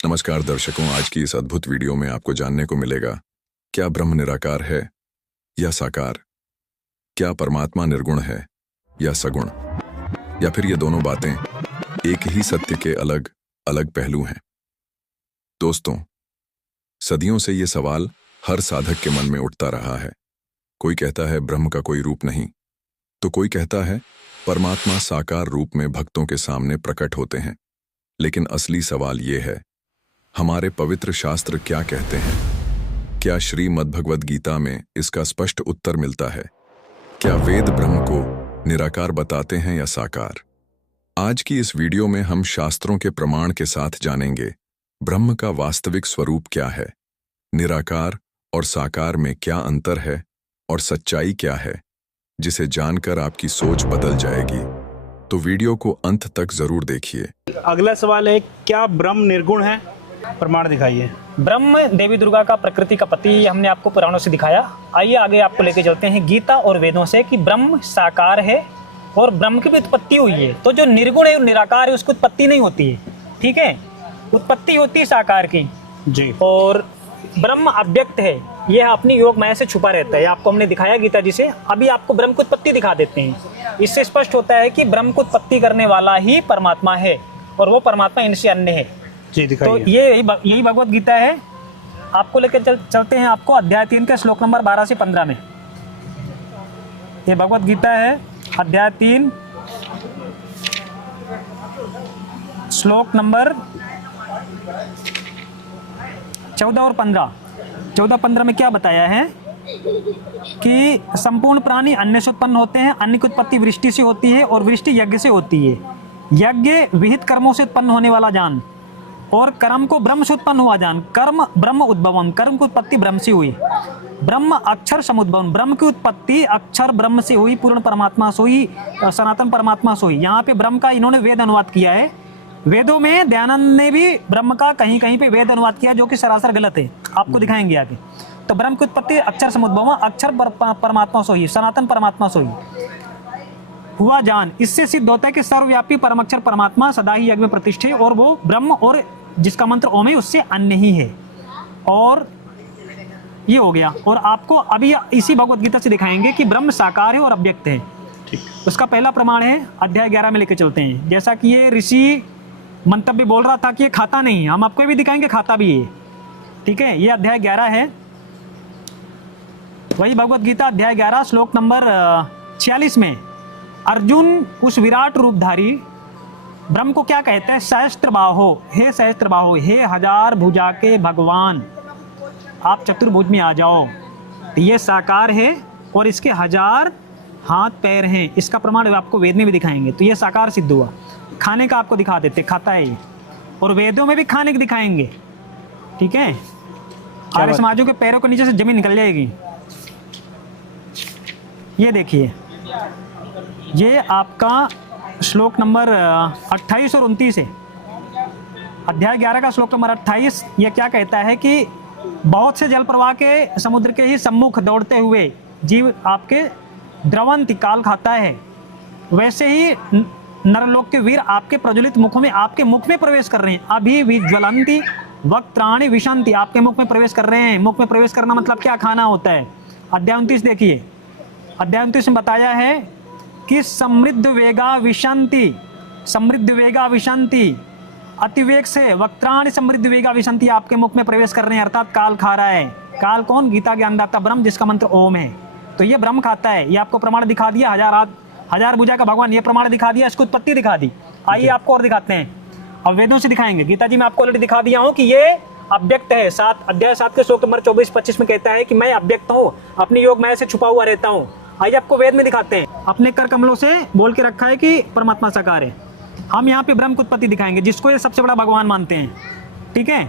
नमस्कार दर्शकों, आज की इस अद्भुत वीडियो में आपको जानने को मिलेगा क्या ब्रह्म निराकार है या साकार, क्या परमात्मा निर्गुण है या सगुण, या फिर ये दोनों बातें एक ही सत्य के अलग अलग पहलू हैं। दोस्तों, सदियों से ये सवाल हर साधक के मन में उठता रहा है। कोई कहता है ब्रह्म का कोई रूप नहीं, तो कोई कहता है परमात्मा साकार रूप में भक्तों के सामने प्रकट होते हैं। लेकिन असली सवाल ये है, हमारे पवित्र शास्त्र क्या कहते हैं? क्या श्रीमद् भगवद गीता में इसका स्पष्ट उत्तर मिलता है? क्या वेद ब्रह्म को निराकार बताते हैं या साकार? आज की इस वीडियो में हम शास्त्रों के प्रमाण के साथ जानेंगे ब्रह्म का वास्तविक स्वरूप क्या है, निराकार और साकार में क्या अंतर है और सच्चाई क्या है, जिसे जानकर आपकी सोच बदल जाएगी। तो वीडियो को अंत तक जरूर देखिए। अगला सवाल है, क्या ब्रह्म निर्गुण है? प्रमाण दिखाइए। ब्रह्म देवी दुर्गा का प्रकृति का पति हमने आपको पुराणों से दिखाया। आइए आगे आपको लेके चलते हैं गीता और वेदों से कि ब्रह्म साकार है और ब्रह्म की भी उत्पत्ति हुई है। तो जो निर्गुण है और निराकार है उसकी उत्पत्ति नहीं होती है, ठीक है, उत्पत्ति होती है साकार की जी। और ब्रह्म अव्यक्त है, यह अपनी योग माया से छुपा रहता है। आपको हमने दिखाया गीता जी से। अभी आपको ब्रह्म की उत्पत्ति दिखा देते हैं। इससे स्पष्ट होता है कि ब्रह्म को उत्पत्ति करने वाला ही परमात्मा है और वो परमात्मा इनसे अन्य है जी। तो दिखाइए। यही भगवत गीता है। आपको लेकर चलते हैं आपको अध्याय 3 के श्लोक नंबर 12 से 15 में। ये भगवत गीता है, अध्याय 3 श्लोक नंबर 14 और 15। 14-15 में क्या बताया है कि संपूर्ण प्राणी अन्न से उत्पन्न होते हैं। अन्न की उत्पत्ति वृष्टि से होती है और वृष्टि यज्ञ से होती है। यज्ञ विहित कर्मों से उत्पन्न होने वाला जान और कर्म को ब्रह्म से उत्पन्न हुआ जान। कर्म ब्रह्म उद्भवम, कर्म की उत्पत्ति ब्रह्म से हुई। ब्रह्म अक्षर समुद्भवम, ब्रह्म की उत्पत्ति अक्षर ब्रह्म से हुई, पूर्ण परमात्मा से हुई, सनातन परमात्मा से हुई। यहाँ पे ब्रह्म का इन्होंने वेद अनुवाद किया है। वेदों में दयानंद ने भी ब्रह्म का कहीं कहीं पे वेद अनुवाद किया, जो कि सरासर गलत है। आपको दिखाएंगे आगे। तो ब्रह्म की उत्पत्ति अक्षर समुद्भवम, अक्षर परमात्मा से हुई, सनातन परमात्मा से हुई, हुआ जान। इससे सिद्ध होता है कि सर्वव्यापी परमाक्षर परमात्मा सदा ही यज्ञ में प्रतिष्ठित है और वो ब्रह्म और जिसका मंत्र ओम है उससे अन्य ही है। और ये हो गया। और आपको अभी इसी भगवत गीता से दिखाएंगे कि ब्रह्म साकार है और अव्यक्त है। ठीक। उसका पहला प्रमाण है, अध्याय 11 में लेकर चलते हैं। जैसा कि ये ऋषि मंतव्य बोल रहा था कि ये खाता नहीं है, हम आपको भी दिखाएंगे खाता भी है, ठीक है। ये अध्याय 11 है, वही भगवत गीता अध्याय 11 श्लोक नंबर 46 में अर्जुन उस विराट रूपधारी ब्रह्म को क्या कहते हैं? सहस्त्र बाहो, हे सहस्त्र बाहो, हे हजार भुजा के भगवान, आप चतुर्भुज में आ जाओ। तो ये साकार है और इसके हजार हाथ पैर हैं। इसका प्रमाण आपको वेद में भी दिखाएंगे। तो ये साकार सिद्ध हुआ। खाने का आपको दिखा देते, खाता है ये, और वेदों में भी खाने के दिखाएंगे, ठीक है। आर्य समाजों के पैरों के नीचे से जमीन निकल जाएगी। ये देखिए, ये आपका श्लोक नंबर 28 और 29 है। अध्याय 11 का श्लोक नंबर 28 ये क्या कहता है कि बहुत से जल प्रवाह के समुद्र के ही सम्मुख दौड़ते हुए जीव आपके द्रवंती काल खाता है। वैसे ही नरलोक के वीर आपके प्रज्वलित मुखों में, आपके मुख में प्रवेश कर रहे हैं। अभी विज्वलंती वक्त्राणि विशंति, आपके मुख में प्रवेश कर रहे हैं। मुख में प्रवेश करना मतलब क्या? खाना होता है। अध्याय 29 देखिए, अध्याय 29 में बताया है कि समृद्ध वेगा विशंति, समृद्ध वेगा विशंति, अतिवेग से वक्त्राणि समृद्ध वेगा विशंति, आपके मुख में प्रवेश कर रहे हैं, अर्थात काल खा रहा है। काल कौन? गीता ज्ञानदाता ब्रह्म, जिसका मंत्र ओम है। तो ये ब्रह्म खाता है। ये आपको प्रमाण दिखा दिया, हजार भुजा का भगवान, ये प्रमाण दिखा दिया, इसको उत्पत्ति दिखा दी। आइए आपको और दिखाते हैं, अब वेदों से दिखाएंगे। गीता जी में आपको ऑलरेडी दिखा दिया हूँ कि ये अव्यक्त है। अध्याय 7 के श्लोक नंबर 24-25 में कहता है कि मैं अव्यक्त हूँ, अपनी योग माया से छुपा हुआ रहता हूँ। आइए आपको वेद में दिखाते हैं। अपने कर कमलों से बोल के रखा है कि परमात्मा साकार है। हम यहाँ पे ब्रह्म की उत्पत्ति दिखाएंगे, जिसको ये सबसे बड़ा भगवान मानते हैं, ठीक है।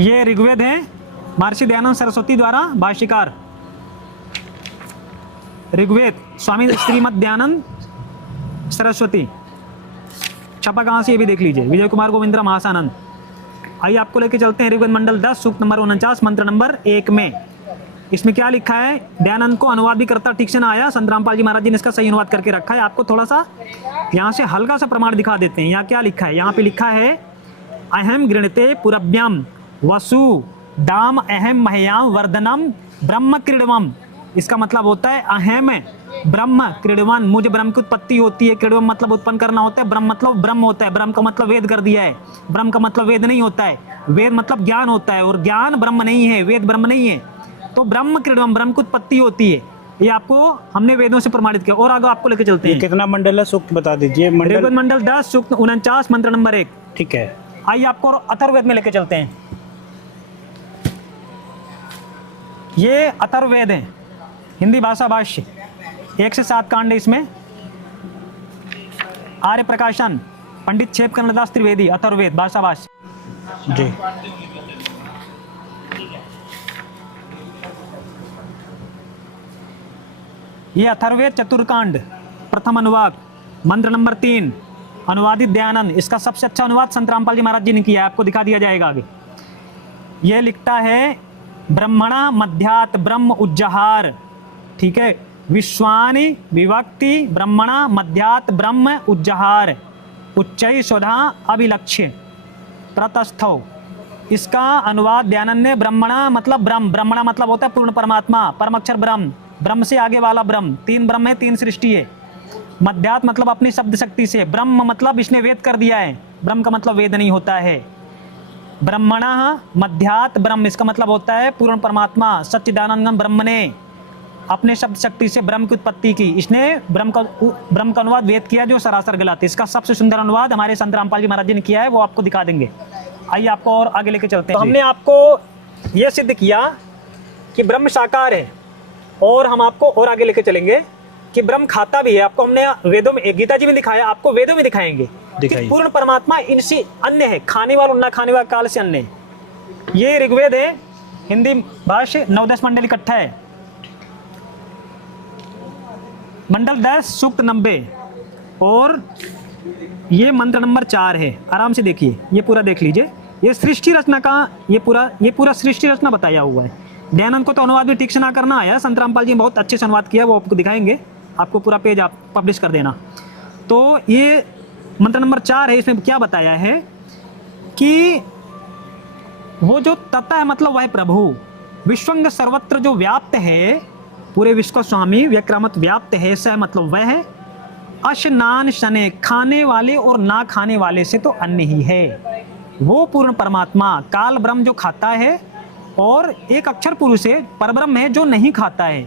ये ऋग्वेद है, महर्षि दयानंद सरस्वती द्वारा भाष्यकार। ऋग्वेद स्वामी श्रीमद् दयानंद सरस्वती, छपा कहाँ से ये भी देख लीजिए, विजय कुमार गोविंद्र महासानंद। आइए आपको लेके चलते हैं ऋग्वेद मंडल 10 सूक्त नंबर 49 मंत्र नंबर 1 में। इसमें क्या लिखा है, दयानंद को अनुवाद भी करता ठीक से ना आया, संत रामपाल जी महाराज जी ने इसका सही अनुवाद करके रखा है। आपको थोड़ा सा यहाँ से हल्का सा प्रमाण दिखा देते हैं। यहाँ क्या लिखा है, यहाँ पे लिखा है अहम गृणते पुरभ्यम वसु दाम अहम मह्याम वर्धनम ब्रह्म क्रीडवम। इसका मतलब होता है अहम ब्रह्म क्रीडवन, मुझे ब्रह्म की उत्पत्ति होती है। क्रीडवम मतलब उत्पन्न करना होता है, ब्रह्म मतलब ब्रह्म होता है। ब्रह्म का मतलब वेद कर दिया है, ब्रह्म का मतलब वेद नहीं होता है। वेद मतलब ज्ञान होता है और ज्ञान ब्रह्म नहीं है, वेद ब्रह्म नहीं है। तो ब्रह्म क्रीडवम, ब्रह्म की उत्पत्ति होती है। ये आपको हमने वेदों से प्रमाणित किया। और आगे आपको लेके चलते हैं। कितना मंडल है सूक्त बता दीजिए। ऋग्वेद मंडल 10 सूक्त 49 मंत्र नंबर 1। ठीक है, आइए आपको अथर्ववेद में लेके चलते हैं। ये अथर्ववेद है, हिंदी भाषा भाष्य, 1 से 7 कांड है इसमें। आर्य प्रकाशन, पंडित छेप कन्नदास त्रिवेदी, अथर्ववेद भाषा भाष्य जी। ये अथर्ववेद चतुर्कांड प्रथम अनुवाद मंत्र नंबर 3, अनुवादित दयानंद। इसका सबसे अच्छा अनुवाद संत रामपाल जी महाराज जी ने किया है, आपको दिखा दिया जाएगा आगे। ये लिखता है ब्रह्मणा मध्यात ब्रह्म उज्जहार, ठीक है, विश्वानि विभक्ति ब्रह्मणा मध्यात ब्रह्म उज्जहार उच्चै स्वधा अभिलक्ष्य प्रतस्थौ। इसका अनुवाद दयानंद ने ब्रह्मणा मतलब ब्रह्म, ब्रह्मणा मतलब होता है पूर्ण परमात्मा, परम अक्षर ब्रह्म, ब्रह्म से आगे वाला ब्रह्म, 3 ब्रह्म है 3 सृष्टि है। मध्यात मतलब अपनी शब्द शक्ति से, ब्रह्म मतलब इसने वेद कर दिया है, ब्रह्म का मतलब वेद नहीं होता है। ब्रह्मणा मध्यात ब्रह्म, इसका मतलब होता है पूर्ण परमात्मा, सच्चिदानंदम ब्रह्म ने अपने शब्द शक्ति से ब्रह्म की उत्पत्ति की। इसने ब्रह्म का अनुवाद वेद किया जो सरासर गलत है। इसका सबसे सुंदर अनुवाद हमारे संत रामपाल जी महाराज जी ने किया है, वो आपको दिखा देंगे। आइए आपको और आगे लेके चलते हैं। तो हमने आपको यह सिद्ध किया कि ब्रह्म साकार है, और हम आपको और आगे लेके चलेंगे कि ब्रह्म खाता भी है। आपको हमने वेदों में, गीता जी में दिखाया, आपको वेदों में दिखाएंगे कि पूर्ण परमात्मा इनसे अन्य है, खाने वाला ना खाने वाला काल से अन्य है। ये ऋग्वेद है, हिंदी भाष्य 9-10 मंडल इकट्ठा है। मंडल 10 सूक्त 90 और ये मंत्र नंबर 4 है। आराम से देखिए, ये पूरा देख लीजिए। ये सृष्टि रचना का ये पूरा सृष्टि रचना बताया हुआ है। दयानंद को तो अनुवाद भी ठीक से ना करना आया, संत रामपाल जी ने बहुत अच्छे से अनुवाद किया, वो आपको दिखाएंगे। आपको पूरा पेज आप पब्लिश कर देना। तो ये मंत्र नंबर 4 है, इसमें क्या बताया है कि वो जो तत्व है मतलब वह प्रभु, विश्वंग सर्वत्र जो व्याप्त है, पूरे विश्व का स्वामी व्यक्रामत व्याप्त है, सह मतलब वह है। अशनान शने, खाने वाले और ना खाने वाले से तो अन्य ही है। वो पूर्ण परमात्मा काल ब्रह्म जो खाता है, और एक अक्षर पुरुष है परब्रह्म है जो नहीं खाता है।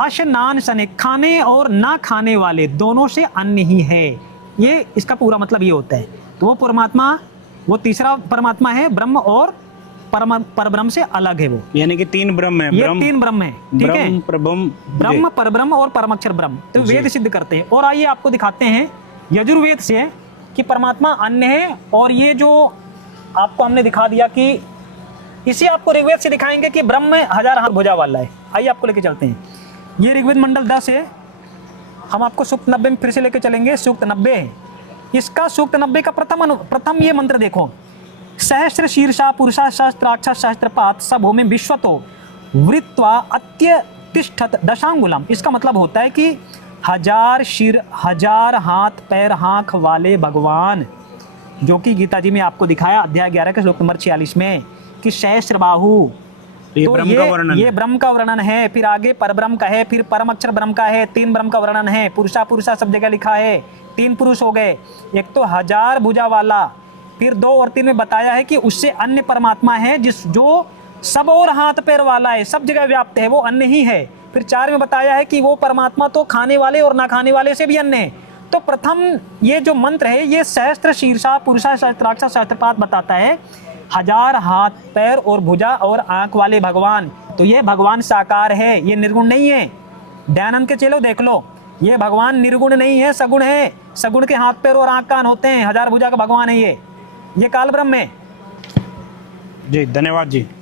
अशनान शने, खाने और ना खाने वाले दोनों से अन्य ही है। ये इसका पूरा मतलब ये होता है। तो वो परमात्मा, वो तीसरा परमात्मा है ब्रह्म, और परब्रह्म से अलग है वो, यानी कि 3 ब्रह्म है। ये 3 ब्रह्म है, ठीक है, ब्रह्म परब्रह्म और परमाक्षर ब्रह्म। तो वेद सिद्ध करते हैं। और आइए आपको दिखाते हैं यजुर्वेद से कि परमात्मा अन्य है। और ये जो आपको हमने दिखा दिया कि इसी आपको ऋग्वेद से दिखाएंगे कि ब्रह्म 1000 हाथ भुजा वाला है। आइए आपको लेके चलते हैं। ये ऋग्वेद मंडल 10 है। हम आपको सूक्त 90 में फिर से लेके चलेंगे। सूक्त 90 है, इसका सूक्त 90 का प्रथम ये मंत्र देखो, सहस्र शीर्षा पुरुषा सहस्त्राक्ष सहस्त्रपात सब में विश्वतो वृत्वा अत्यतिष्ठत दशांगुलम। इसका मतलब होता है कि 1000 शिर 1000 हाथ पैर आँख वाले भगवान, जो कि गीता जी में आपको दिखाया अध्याय 11 के श्लोक नंबर 46 में कि सहस्र बाहु। तो ये ब्रह्म का वर्णन है। फिर आगे परब्रह्म का है, फिर परम अक्षर ब्रह्म का है, 3 ब्रह्म का वर्णन है। पुरुषा सब जगह लिखा है, 3 पुरुष हो गए। एक तो 1000 भुजा वाला, फिर 2 और 3 में बताया है कि उससे अन्य परमात्मा है जो सब और हाथ पैर वाला है, सब जगह व्याप्त है, वो अन्य ही है। फिर 4 में बताया है कि वो परमात्मा तो खाने वाले और ना खाने वाले से भी अन्य है। तो प्रथम ये जो मंत्र है, ये सहस्त्र शीर्षा पुरुषा सहस्त्राक्ष सहस्त्रपात बताता है 1000 हाथ पैर और भुजा और आंख वाले भगवान। तो ये भगवान साकार है, ये निर्गुण नहीं है। दयानंद के चेलो देख लो, ये भगवान निर्गुण नहीं है, सगुण है। सगुण के हाथ पैर और आंख कान होते हैं, 1000 भुजा का भगवान है ये काल ब्रह्म है। जी धन्यवाद जी।